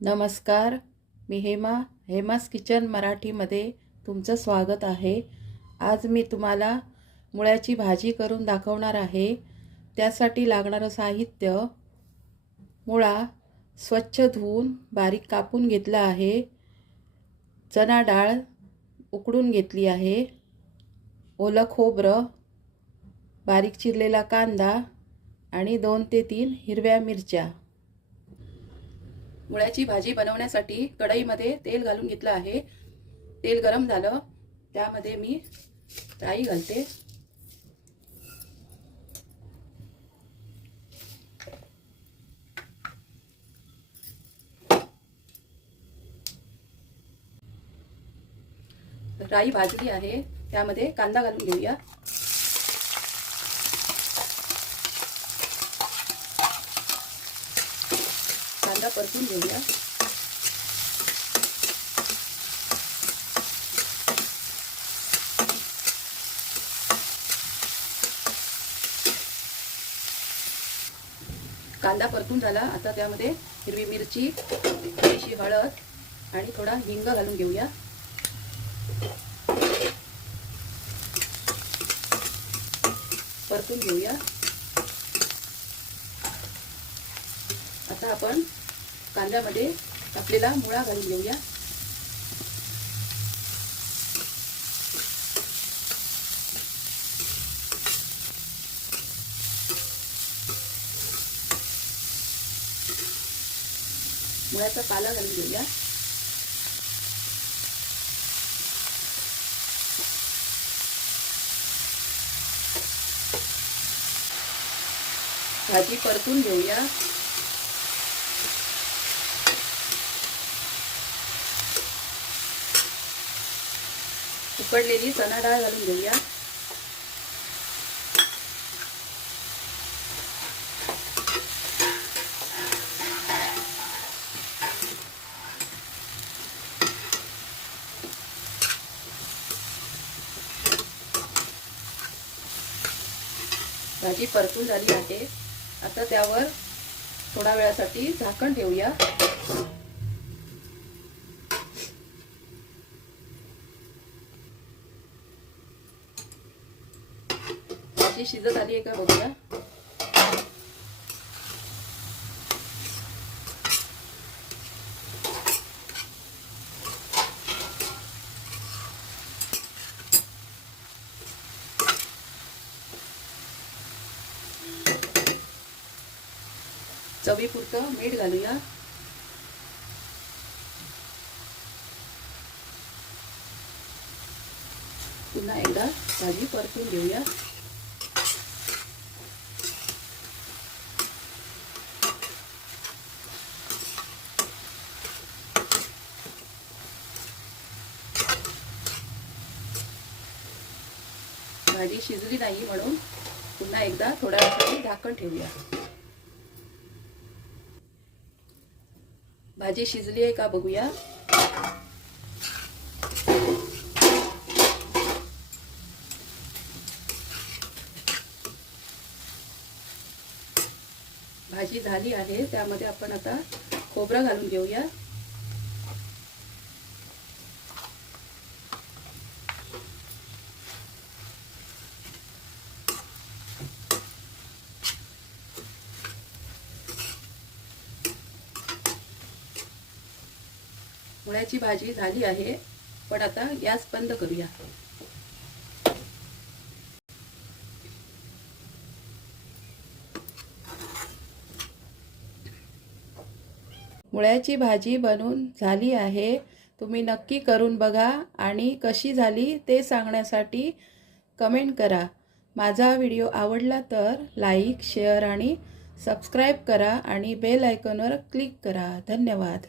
नमस्कार, मी हेमास किचन मराठीमध्ये तुमचं स्वागत आहे। आज मी तुम्हाला मुळ्याची भाजी करून दाखवणार आहे। त्यासाठी लागणारं साहित्य: मुळा स्वच्छ धुवून बारीक कापून घेतला आहे, चणा डाळ उकडून घेतली आहे, ओलं खोबरं, बारीक चिरलेला कांदा आणि 2 ते 3 हिरव्या मिरच्या। मुळ्याची भाजी बनवण्यासाठी कढईमध्ये तेल घालून घेतलं आहे। तेल गरम झालं, त्यामध्ये मी राई घालते। राई भाजली आहे, त्यामध्ये कांदा घालून घेऊया। कांदा परतून घेऊया। कांदा परतून झाला, आता त्यामध्ये हिरवी मिरची, थोडीशी हळद आणि थोडा हिंग घालून घेऊया। परतून घेऊया। आता आपण कांद्यामध्ये कापलेला मुळा घालून घेऊया। मुळ्याचा पाला घालून घेऊया। भाजी परतून घेऊया। उकडलेली चणा डाळ घालून घेऊया। भाजी परतून झाली आहे, आता त्यावर थोडा वेळासाठी झाकण ठेवूया। भाजी शिजत आली आहे का बघूया। चवीपुरतं मीठ घालूया। पुन्हा एकदा भाजी परतून घेऊया। भाजी शिजली नाही म्हणून पुन्हा एकदा थोड्या वेळासाठी झाकण ठेवूया। भाजी शिजली आहे का बघूया। भाजी झाली आहे, त्यामध्ये आपण आता खोबरं घालून घेऊया। मुळ्याची भाजी झाली आहे, पण आता गॅस बंद करूया। मुळ्याची भाजी बनून झाली आहे, तुम्ही नक्की करून बघा आणि कशी झाली ते सांगण्यासाठी कमेंट करा। माझा व्हिडिओ आवडला तर लाईक, शेअर आणि सबस्क्राईब करा आणि बेल आयकॉनवर क्लिक करा। धन्यवाद।